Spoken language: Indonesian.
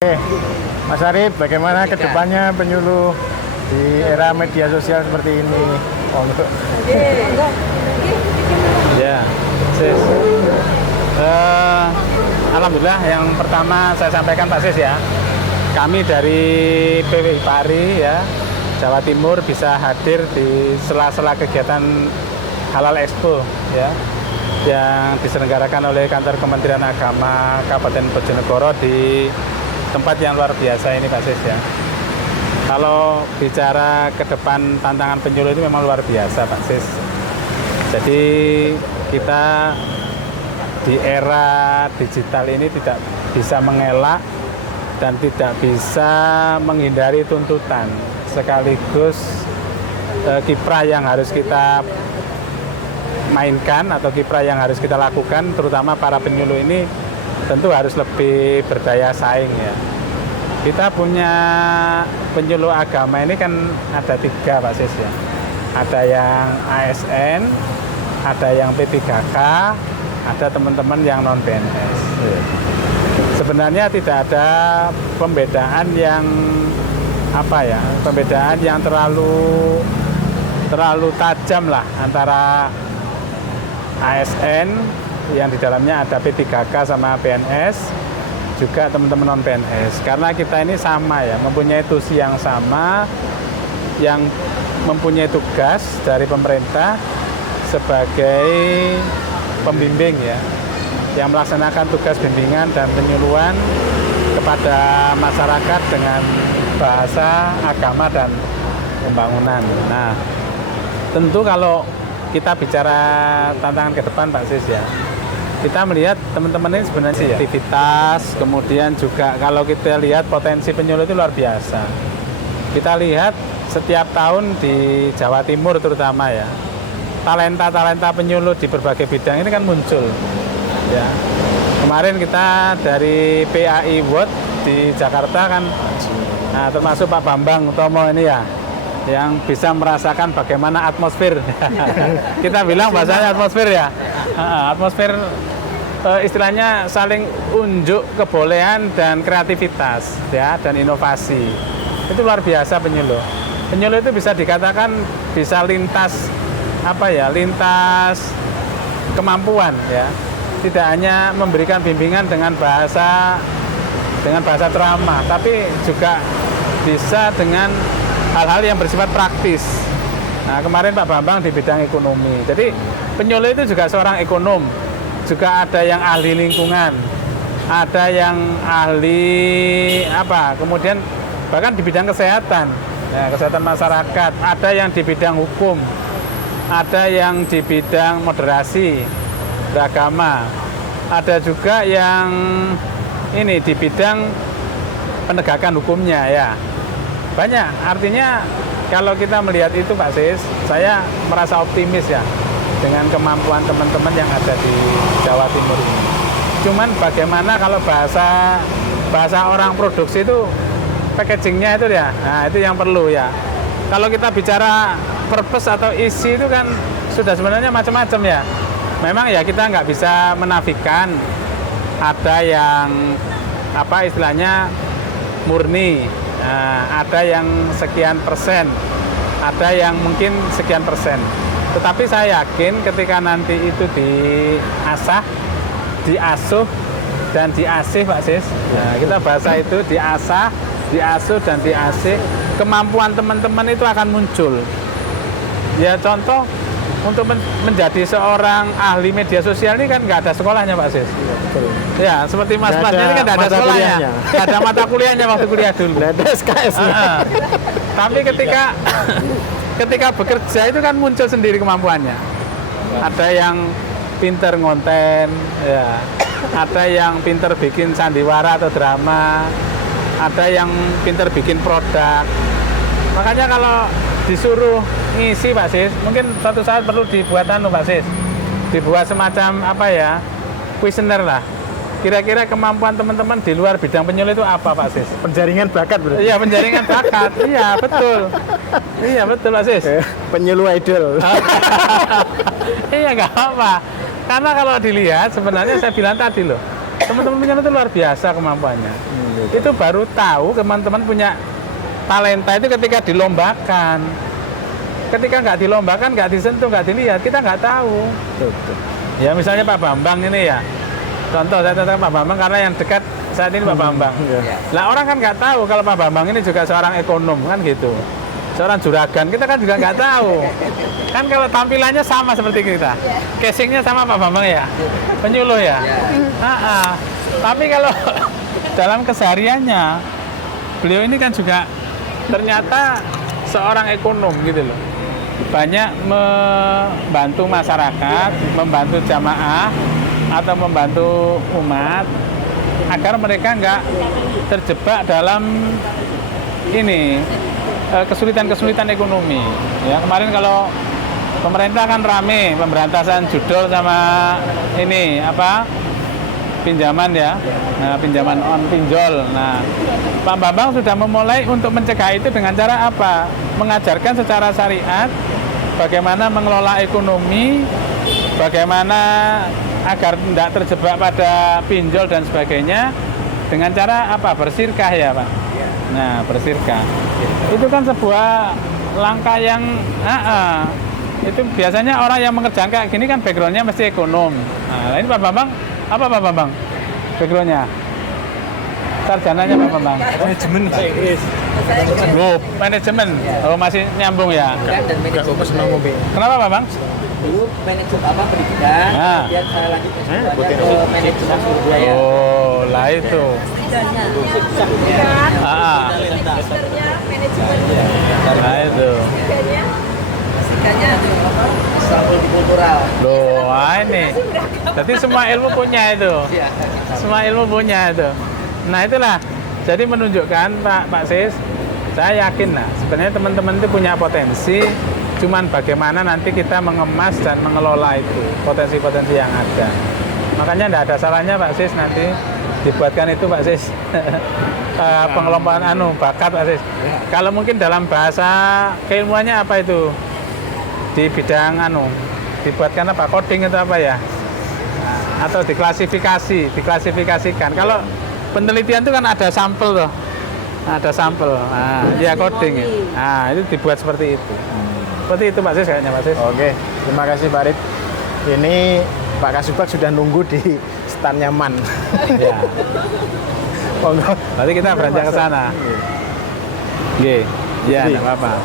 Mas Arif, bagaimana kedepannya penyuluh di era media sosial seperti ini? Oh, Ya, Sis. Alhamdulillah, yang pertama saya sampaikan Pak Sis ya, kami dari PWI Pari ya, Jawa Timur bisa hadir di sela-sela kegiatan Halal Expo ya, yang diselenggarakan oleh Kantor Kementerian Agama Kabupaten Bojonegoro di tempat yang luar biasa ini Pak Sis ya. Kalau bicara ke depan tantangan penyuluh itu memang luar biasa Pak Sis. Jadi kita di era digital ini tidak bisa mengelak dan tidak bisa menghindari tuntutan, sekaligus kiprah yang harus kita mainkan atau kiprah yang harus kita lakukan, terutama para penyuluh ini tentu harus lebih berdaya saing ya. Kita punya penyuluh agama ini kan ada 3 Pak Sis ya. Ada yang ASN, ada yang P3K, ada teman-teman yang non PNS. Sebenarnya tidak ada pembedaan yang pembedaan yang terlalu tajam lah antara ASN yang di dalamnya ada P3K sama PNS, juga teman-teman non PNS. Karena kita ini sama ya, mempunyai tusi yang sama, yang mempunyai tugas dari pemerintah sebagai pembimbing ya, yang melaksanakan tugas bimbingan dan penyuluhan kepada masyarakat dengan bahasa agama dan pembangunan. Nah, tentu kalau kita bicara tantangan ke depan Pak Sis ya, kita melihat teman-teman ini sebenarnya aktivitas, kemudian juga kalau kita lihat potensi penyuluh itu luar biasa. Kita lihat setiap tahun di Jawa Timur terutama ya, talenta-talenta penyuluh di berbagai bidang ini kan muncul ya. Kemarin kita dari PAI World di Jakarta kan, nah, termasuk Pak Bambang Utomo ini ya, yang bisa merasakan bagaimana atmosfer. Kita bilang bahasanya atmosfer ya. Atmosfer istilahnya saling unjuk kebolehan dan kreativitas ya, dan inovasi. Itu luar biasa penyuluh. Penyuluh itu bisa dikatakan bisa lintas lintas kemampuan ya. Tidak hanya memberikan bimbingan dengan bahasa ceramah, tapi juga bisa dengan hal-hal yang bersifat praktis. Nah, kemarin Pak Bambang di bidang ekonomi. Jadi penyuluh itu juga seorang ekonom, juga ada yang ahli lingkungan, ada yang ahli kemudian bahkan di bidang kesehatan, ya, kesehatan masyarakat, ada yang di bidang hukum, ada yang di bidang moderasi beragama, ada juga yang ini di bidang penegakan hukumnya ya. Banyak, artinya kalau kita melihat itu Pak Sis, saya merasa optimis ya dengan kemampuan teman-teman yang ada di Jawa Timur ini. Cuman bagaimana kalau bahasa orang produksi itu packagingnya itu ya, nah itu yang perlu ya. Kalau kita bicara purpose atau isi itu kan sudah sebenarnya macam-macam ya. Memang ya kita nggak bisa menafikan ada yang istilahnya murni. Nah, ada yang sekian persen, ada yang mungkin sekian persen. Tetapi saya yakin ketika nanti itu diasah, diasuh, dan diasih Pak Sis. Nah, kita bahasa itu diasah, diasuh, dan diasih. Kemampuan teman-teman itu akan muncul. Ya contoh, untuk menjadi seorang ahli media sosial ini kan nggak ada sekolahnya Pak Sis. Ya, seperti mas-masnya ini kan nggak ada sekolahnya, nggak ada mata kuliahnya waktu kuliah dulu. Nggak ada SKS. Tapi ketika bekerja itu kan muncul sendiri kemampuannya. Ada yang pinter ngonten, ya, ada yang pinter bikin sandiwara atau drama, ada yang pinter bikin produk. Makanya kalau disuruh ngisi Pak Sis, mungkin suatu saat perlu dibuat Pak Sis, dibuat semacam kuesioner lah. Kira-kira kemampuan teman-teman di luar bidang penyuluh itu apa Pak Sis? Penjaringan bakat berarti? Iya, penjaringan bakat. Iya, betul. Iya, betul Pak Sis. Penyuluh idol. Iya, nggak apa-apa. Karena kalau dilihat sebenarnya saya bilang tadi loh, teman-teman penyuluh itu luar biasa kemampuannya. Itu baru tahu teman-teman punya talenta itu ketika dilombakan. Ketika nggak dilombakan, nggak disentuh, nggak dilihat, kita nggak tahu. Betul. Ya misalnya Pak Bambang ini ya, contoh saya tentang Pak Bambang karena yang dekat saat ini Pak Bambang. Lah orang kan nggak tahu kalau Pak Bambang ini juga seorang ekonom kan gitu, seorang juragan, kita kan juga nggak tahu. Kan kalau tampilannya sama seperti kita, casingnya sama Pak Bambang ya, penyuluh ya. Tapi kalau dalam kesehariannya, beliau ini kan juga ternyata seorang ekonom gitu loh. Banyak membantu masyarakat, membantu jamaah atau membantu umat agar mereka nggak terjebak dalam ini kesulitan-kesulitan ekonomi. Ya kemarin kalau pemerintah kan rame pemberantasan judol sama ini apa pinjaman ya, nah, pinjaman on pinjol. Nah, Pak Bambang sudah memulai untuk mencegah itu dengan cara apa? Mengajarkan secara syariat bagaimana mengelola ekonomi, bagaimana agar tidak terjebak pada pinjol dan sebagainya dengan cara apa? Bersirkah ya Pak? Nah, bersirkah. Itu kan sebuah langkah yang itu biasanya orang yang mengerjakan kayak gini kan backgroundnya mesti ekonom. Nah, ini Pak Bambang apa Pak Bambang? Backgroundnya? Sarjananya Pak Bambang? Manajemen Pak Inggris. Oh, manajemen. Oh, masih nyambung ya? Dan manajemen. Kenapa Pak Bang? Dulu manajemen apa pendidikan, Nah. kemudian saya lanjut S2 ke manajemen Surabaya. Oh, lah itu. Magisternya manajemen. Nah itu. Siganya Islam kultural. Loh, ini. Jadi semua ilmu punya itu. Semua ilmu punya itu. Nah itulah. Jadi menunjukkan Pak Sis, saya yakin lah. Sebenarnya teman-teman itu punya potensi. Cuman bagaimana nanti kita mengemas dan mengelola itu potensi-potensi yang ada. Makanya tidak ada salahnya Pak Sis nanti dibuatkan itu Pak Sis. Pengelompokan bakat Pak Sis. Kalau mungkin dalam bahasa keilmuannya apa itu? Di bidang dibuatkan apa? Coding itu apa ya? Atau diklasifikasikan. Kalau penelitian itu kan ada sampel tuh. Ada sampel. Nah, dia coding. Nah, itu dibuat seperti itu. Seperti itu Pak Sis kayaknya Pak Sis. Oke, terima kasih Pak Rid. Ini Pak Kasubag sudah nunggu di standnya MAN. Ya. Monggo. Nanti kita beranjak ke sana. Oke. Ya, enggak apa-apa.